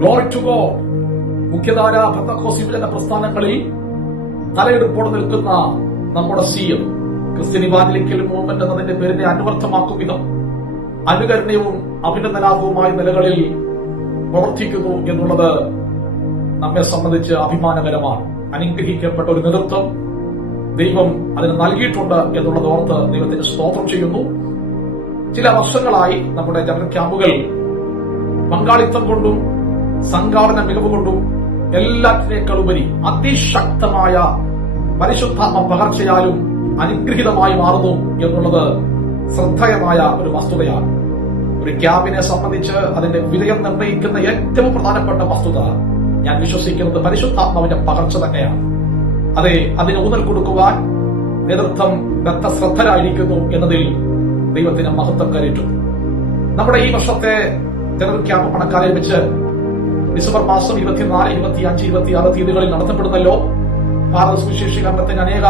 Glory to God. മുഖ്യധാര പെന്തക്കോസ്ത് വിഭജന പ്രസ്ഥാനങ്ങളിൽ തലയെടുപ്പോടെ നിൽക്കുന്ന നമ്മുടെ സിയം ക്രിസ്ത്യൻ ഇവാഞ്ചലിക്കൽ മൂവ്മെന്റ് എന്നതിന്റെ പേരിനെ അന്വർത്ഥമാക്കും വിധം അനുകരണീയവും അഭിനന്ദനാർഹവുമായ നിലകളിൽ പ്രവർത്തിക്കുന്നു എന്നുള്ളത് നമ്മെ സംബന്ധിച്ച് അഭിമാനകരമാണ്. അനുഗ്രഹിക്കപ്പെട്ട ഒരു നേതൃത്വം ദൈവം അതിന് നൽകിയിട്ടുണ്ട് എന്നുള്ളത് ഓർത്ത് ദൈവത്തിന് സ്തോത്രം ചെയ്യുന്നു. ചില വർഷങ്ങളായി നമ്മുടെ ജനറൽ ക്യാമ്പുകൾ പങ്കാളിത്തം കൊണ്ടും സംഘാടന മികവ് കൊണ്ടും എല്ലാറ്റിനേക്കാളുപരി അതിശക്തമായ പരിശുദ്ധാത്മ പകർച്ചയാലും അനുഗ്രഹീതമായി മാറുന്നു എന്നുള്ളത് ശ്രദ്ധേയമായ ഒരു വസ്തുതയാണ്. ഒരു ക്യാമ്പിനെ സംബന്ധിച്ച് അതിന്റെ വിജയം നിർണ്ണയിക്കുന്ന ഏറ്റവും പ്രധാനപ്പെട്ട വസ്തുത ഞാൻ വിശ്വസിക്കുന്നത് പരിശുദ്ധാത്മാവിന്റെ പകർച്ച തന്നെയാണ്. അതെ, അതിന് ഊന്നൽ കൊടുക്കുവാൻ നേതൃത്വം ശ്രദ്ധരായിരിക്കുന്നു എന്നതിൽ ദൈവത്തിന് മഹത്വം കരയിട്ടു. നമ്മുടെ ഈ വർഷത്തെ ജനറൽ ക്യാമ്പ് മണക്കാലം ഡിസംബർ മാസം 24, 25, 26 തീയതികളിൽ നടത്തപ്പെടുന്നല്ലോ. ഭാരത സുവിശേഷീകരണത്തിന് അനേക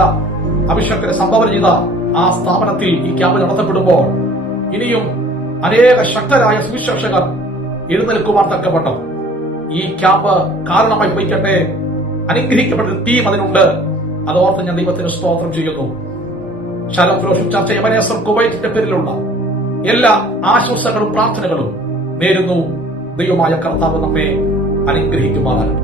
അഭിഷേകരെ സംഭാവന ചെയ്ത ആ സ്ഥാപനത്തിൽ ഈ ക്യാമ്പ് നടത്തപ്പെടുമ്പോൾ ഇനിയും അനേക ശക്തരായ സുവിശേഷകർ എഴുന്നേൽക്കുവാൻ തക്കവണ്ണം ഈ ക്യാമ്പ് കാരണമായി പോയിക്കട്ടെ. അനുഗ്രഹിക്കപ്പെട്ട ഒരു ടീം അതിനുണ്ട്. അതോർത്ത് ഞാൻ ദൈവത്തിന് സ്തോത്രം ചെയ്യുന്നു. ശാലോം ഫെലോഷിപ്പ് ചർച്ച എബനേസർ കുവൈറ്റിന്റെ പേരിലുള്ള എല്ലാ ആശംസകളും പ്രാർത്ഥനകളും നേരുന്നു. ദൈവമായ കർത്താവ് നമ്മെ അനുഗ്രഹിക്കുമാറാണ്.